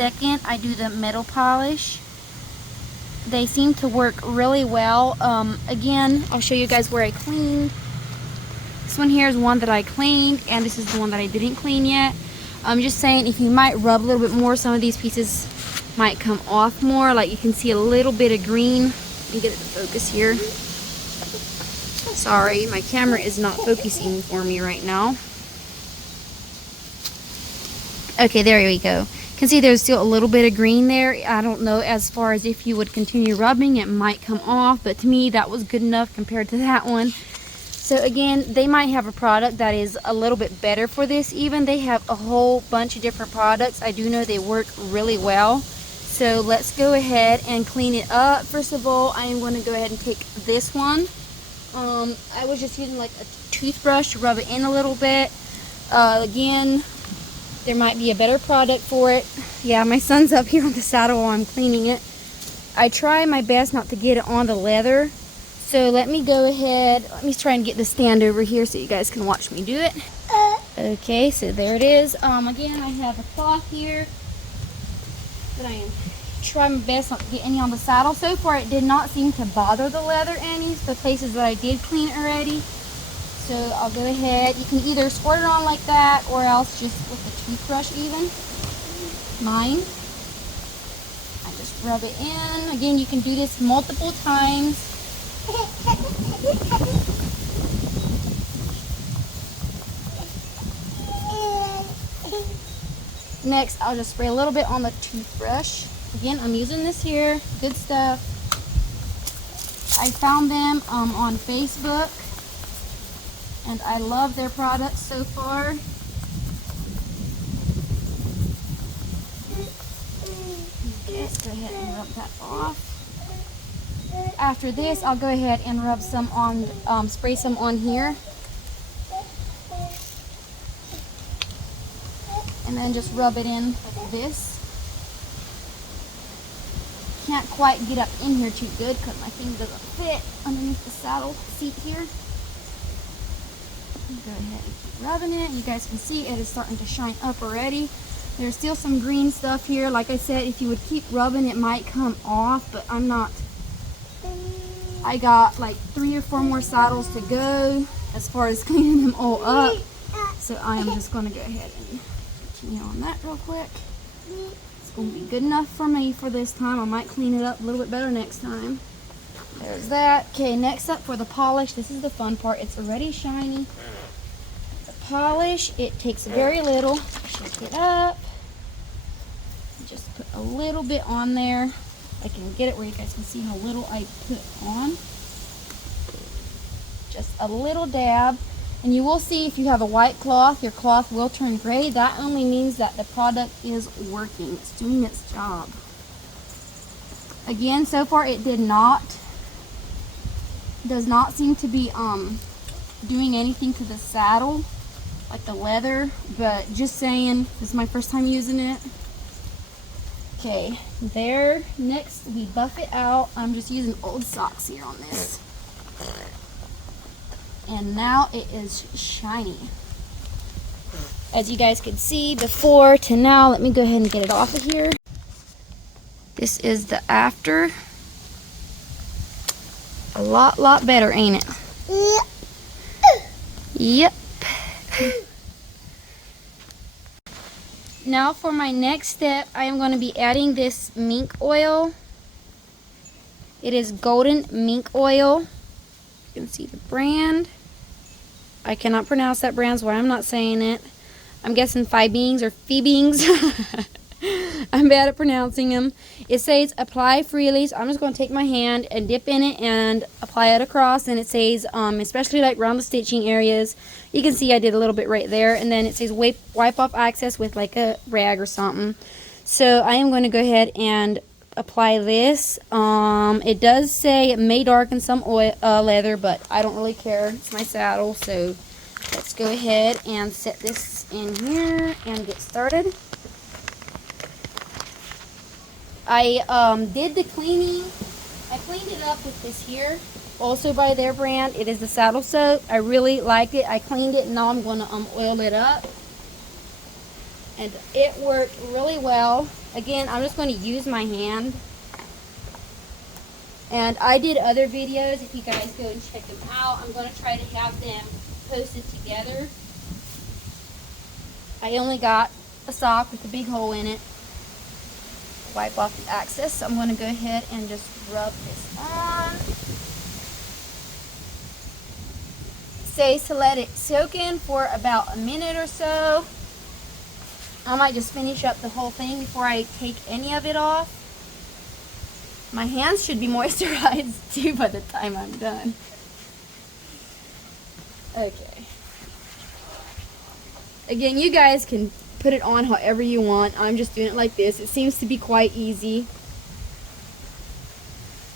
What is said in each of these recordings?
second I do the metal polish. They seem to work really well. Again, I'll show you guys where I cleaned. This one here is one that I cleaned, and this is the one that I didn't clean yet. I'm just saying, if you might rub a little bit more, some of these pieces might come off more. Like you can see a little bit of green. Let me get it to focus here. Sorry, my camera is not focusing for me right now. Okay, there we go. You can see there's still a little bit of green there. I don't know, as far as if you would continue rubbing, it might come off, but to me that was good enough compared to that one. So again, they might have a product that is a little bit better for this even. They have a whole bunch of different products. I do know they work really well. So let's go ahead and clean it up. First of all, I am going to go ahead and take this one. I was just using like a toothbrush to rub it in a little bit. Again, there might be a better product for it. Yeah, my son's up here on the saddle while I'm cleaning it. I try my best not to get it on the leather. So let me go ahead, let me try and get the stand over here so you guys can watch me do it. Okay, so there it is. Again, I have a cloth here that I am trying my best not to get any on the saddle. So far, it did not seem to bother the leather any, the places that I did clean it already. So I'll go ahead. You can either squirt it on like that, or else just with a toothbrush even. Mine. I just rub it in. Again, you can do this multiple times. Next, I'll just spray a little bit on the toothbrush. Again, I'm using this here. Good stuff. I found them on Facebook, and I love their products so far. Okay, let's go ahead and rub that off. After this, I'll go ahead and rub some on, spray some on here. And then just rub it in like this. Can't quite get up in here too good because my thing doesn't fit underneath the saddle seat here. Go ahead and keep rubbing it. You guys can see it is starting to shine up already. There's still some green stuff here. Like I said, if you would keep rubbing, it might come off, but I'm not. I got like 3 or 4 more saddles to go as far as cleaning them all up. So I am just going to go ahead and continue on that real quick. It's going to be good enough for me for this time. I might clean it up a little bit better next time. There's that. Okay, next up for the polish. This is the fun part. It's already shiny. The polish, it takes very little. Shake it up. Just put a little bit on there. I can get it where you guys can see how little I put on. Just a little dab. And you will see if you have a white cloth, your cloth will turn gray. That only means that the product is working. It's doing its job. Again, so far it does not seem to be doing anything to the saddle, like the leather, but just saying, this is my first time using it. Okay, there. Next, we buff it out. I'm just using old socks here on this. And now it is shiny. As you guys can see, before to now, let me go ahead and get it off of here. This is the after. A lot better, ain't it? Yep. Now for my next step, I am going to be adding this mink oil. It is Golden Mink Oil. You can see the brand. I cannot pronounce that brand, so I'm not saying it. I'm guessing Phoebings or Phoebings. I'm bad at pronouncing them. It says apply freely, so I'm just going to take my hand and dip in it and apply it across. And it says, especially like around the stitching areas, you can see I did a little bit right there. And then it says wipe off excess with like a rag or something. So I am going to go ahead and apply this. It does say it may darken some oil, leather, but I don't really care. It's my saddle, so let's go ahead and set this in here and get started. I did the cleaning. I cleaned it up with this here, also by their brand. It is the saddle soap. I really liked it. I cleaned it, and now I'm going to oil it up. And it worked really well. Again, I'm just going to use my hand. And I did other videos. If you guys go and check them out, I'm going to try to have them posted together. I only got a sock with a big hole in it. Wipe off the excess. So I'm going to go ahead and just rub this on. It says to let it soak in for about a minute or so. I might just finish up the whole thing before I take any of it off. My hands should be moisturized too by the time I'm done. Okay. Again, you guys can put it on however you want. I'm just doing it like this. It seems to be quite easy.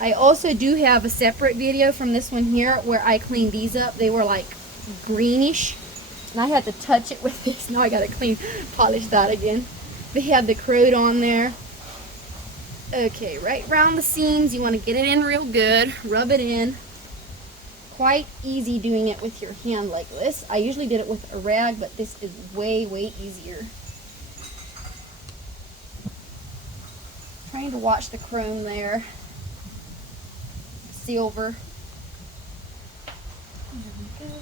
I also do have a separate video from this one here where I cleaned these up. They were like greenish. And I had to touch it with this. Now I gotta polish that again. They had the crowed on there. Okay, right around the seams, you want to get it in real good. Rub it in. Quite easy doing it with your hand like this. I usually did it with a rag, but this is way, way easier. Trying to watch the chrome there. Silver. There we go.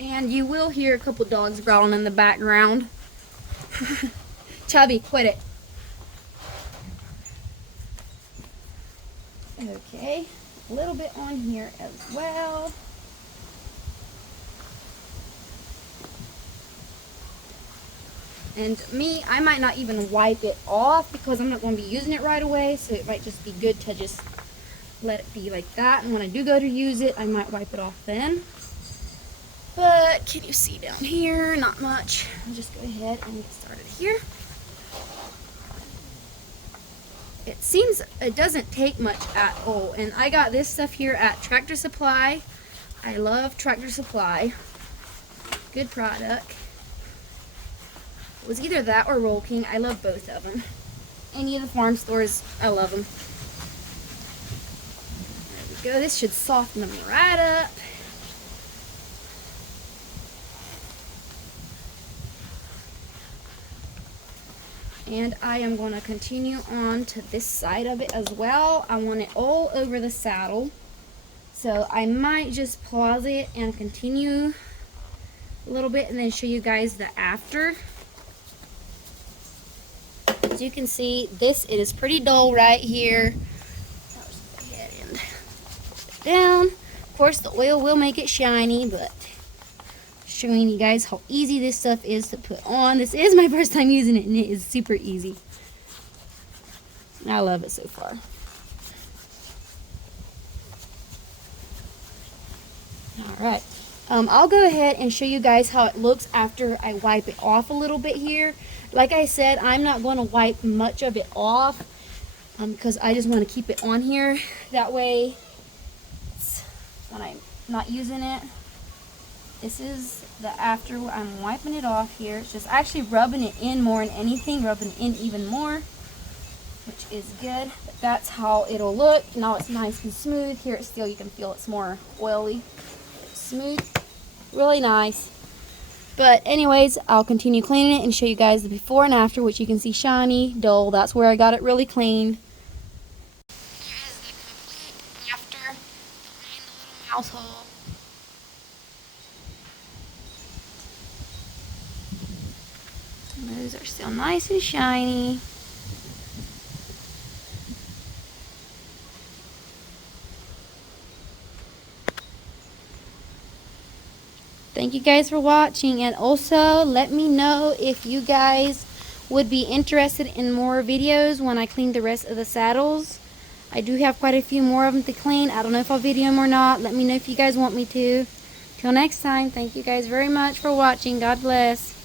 And you will hear a couple dogs growling in the background. Chubby, quit it. Okay, a little bit on here as well. And me, I might not even wipe it off because I'm not going to be using it right away, so it might just be good to just let it be like that. And when I do go to use it, I might wipe it off then. But can you see down here? Not much. I'll just go ahead and get started here. It seems it doesn't take much at all. And I got this stuff here at Tractor Supply. I love Tractor Supply. Good product. It was either that or Roll King. I love both of them. Any of the farm stores, I love them. There we go. This should soften them right up. And I am going to continue on to this side of it as well. I want it all over the saddle. So I might just pause it and continue a little bit and then show you guys the after. As you can see, it is pretty dull right here. I'll just go ahead and put it down. Of course, the oil will make it shiny, but showing you guys how easy this stuff is to put on. This is my first time using it and it is super easy. I love it so far. Alright, I'll go ahead and show you guys how it looks after I wipe it off a little bit here. Like I said, I'm not going to wipe much of it off because I just want to keep it on here. That way, when I'm not using it, this is the after. I'm wiping it off here. It's just actually rubbing it in more than anything, rubbing it in even more, which is good. But that's how it'll look. Now it's nice and smooth. Here it's still, you can feel it's more oily. It's smooth, really nice. But anyways, I'll continue cleaning it and show you guys the before and after, which you can see shiny, dull. That's where I got it really clean. Here is the complete after behind the little mouse hole. Those are still nice and shiny. Thank you guys for watching, and also let me know if you guys would be interested in more videos when I clean the rest of the saddles. I do have quite a few more of them to clean. I don't know if I'll video them or not. Let me know if you guys want me to. Till next time, thank you guys very much for watching. God bless.